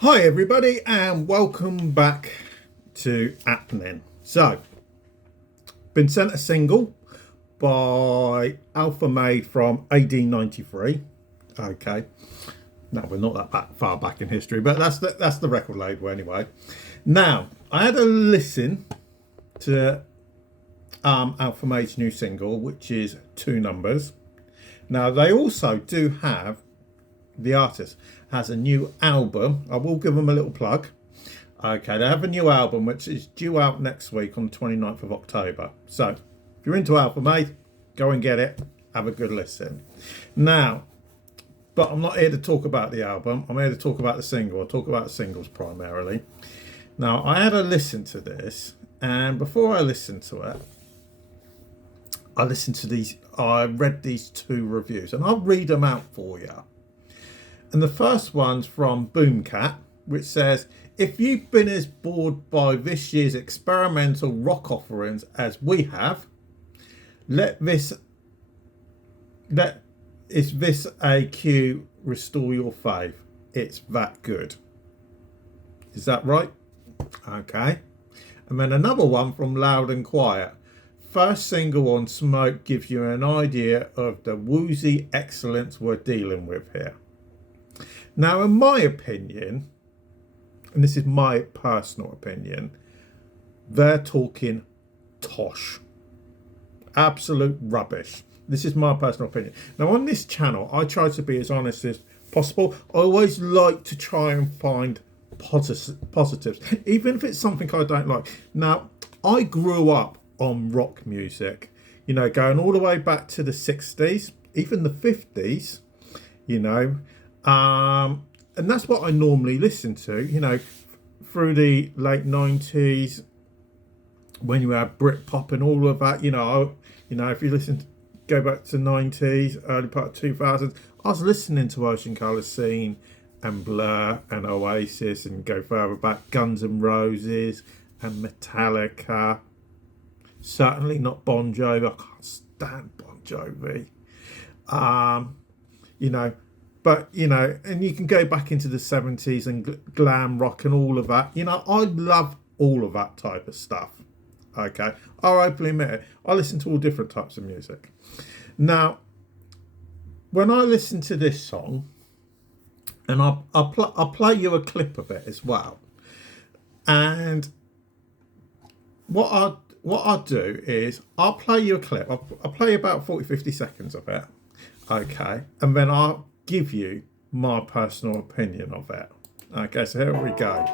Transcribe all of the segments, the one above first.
Hi everybody and welcome back to Apnin. So, been sent a single by Alpha Maid from AD93. Okay, no, we're not that far back in history, but that's the record label anyway. Now, I had a listen to Alpha Maid's new single, which is Two Numbers. Now, they also do have, the artist has a new album. I will give them a little plug. Okay, they have a new album which is due out next week on the 29th of October. So, if you're into Alpha Maid, go and get it. Have a good listen. Now, but I'm not here to talk about the album. I'm here to talk about the single. I'll talk about the singles primarily. Now, I had a listen to this, and before I listened to it, I read these two reviews, and I'll read them out for you. And the first one's from Boomkat, which says, if you've been as bored by this year's experimental rock offerings as we have, is this a cue restore your fave? It's that good. Is that right? Okay. And then another one from Loud and Quiet. First single on Smoke gives you an idea of the woozy excellence we're dealing with here. Now, in my opinion, and this is my personal opinion, they're talking tosh. Absolute rubbish. This is my personal opinion. Now, on this channel, I try to be as honest as possible. I always like to try and find positives, even if it's something I don't like. Now, I grew up on rock music, you know, going all the way back to the 60s, even the 50s, you know. And that's what I normally listen to, you know, through the late 90s, when you had Britpop and all of that, you know, if you go back to the 90s, early part of 2000s, I was listening to Ocean Colour Scene and Blur and Oasis, and go further back, Guns N' Roses and Metallica. Certainly not Bon Jovi. I can't stand Bon Jovi. You know, but, you know, and you can go back into the 70s and glam rock and all of that. You know, I love all of that type of stuff. Okay, I'll openly admit it. I listen to all different types of music. Now, when I listen to this song, and I'll play you a clip of it as well. And what I'll do is I'll play you a clip. I'll play about 40-50 seconds of it. Okay, and then I'll give you my personal opinion of it. Okay, so here we go.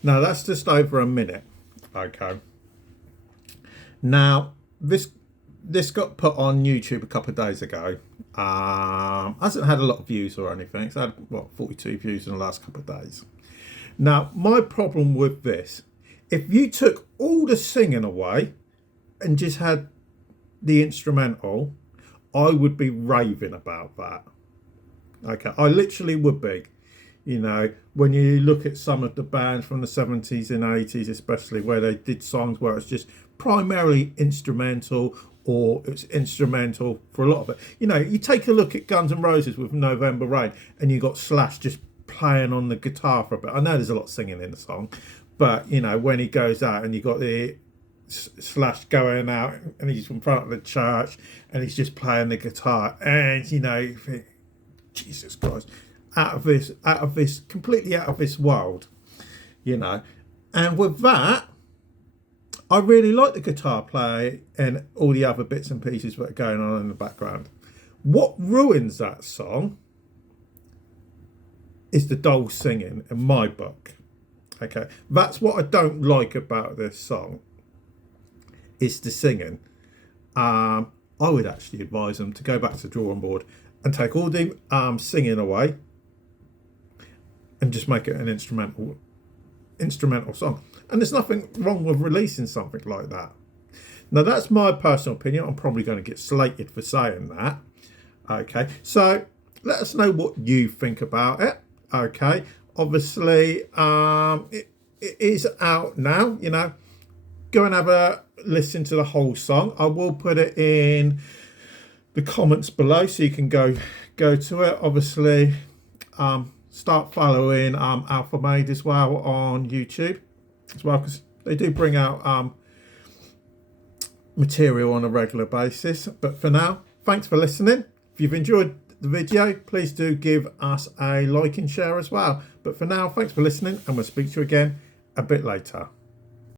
Now that's just over a minute. Okay. Now this got put on YouTube a couple of days ago. Hasn't had a lot of views or anything. It's had 42 views in the last couple of days. Now my problem with this, if you took all the singing away and just had the instrumental, I would be raving about that. Okay, I literally would be. You know, when you look at some of the bands from the 70s and 80s, especially, where they did songs where it's just primarily instrumental, or it's instrumental for a lot of it. You know, you take a look at Guns N' Roses with November Rain, and you got Slash just playing on the guitar for a bit. I know there's a lot of singing in the song, but, you know, when he goes out and you got the Slash going out and he's in front of the church and he's just playing the guitar, and, you know, you think, Jesus Christ. completely out of this world, you know. And with that, I really like the guitar play and all the other bits and pieces that are going on in the background. What ruins that song is the dull singing, in my book. Okay, that's what I don't like about this song, is the singing. I would actually advise them to go back to the drawing board and take all the singing away and just make it an instrumental song. And there's nothing wrong with releasing something like that. Now, that's my personal opinion. I'm probably going to get slated for saying that. Okay, so let us know what you think about it. Okay, obviously it is out now, you know. Go and have a listen to the whole song. I will put it in the comments below so you can go to it. Obviously, start following Alpha Maid as well on YouTube as well, because they do bring out material on a regular basis. But for now, thanks for listening. If you've enjoyed the video, please do give us a like and share as well. But for now, thanks for listening, and we'll speak to you again a bit later.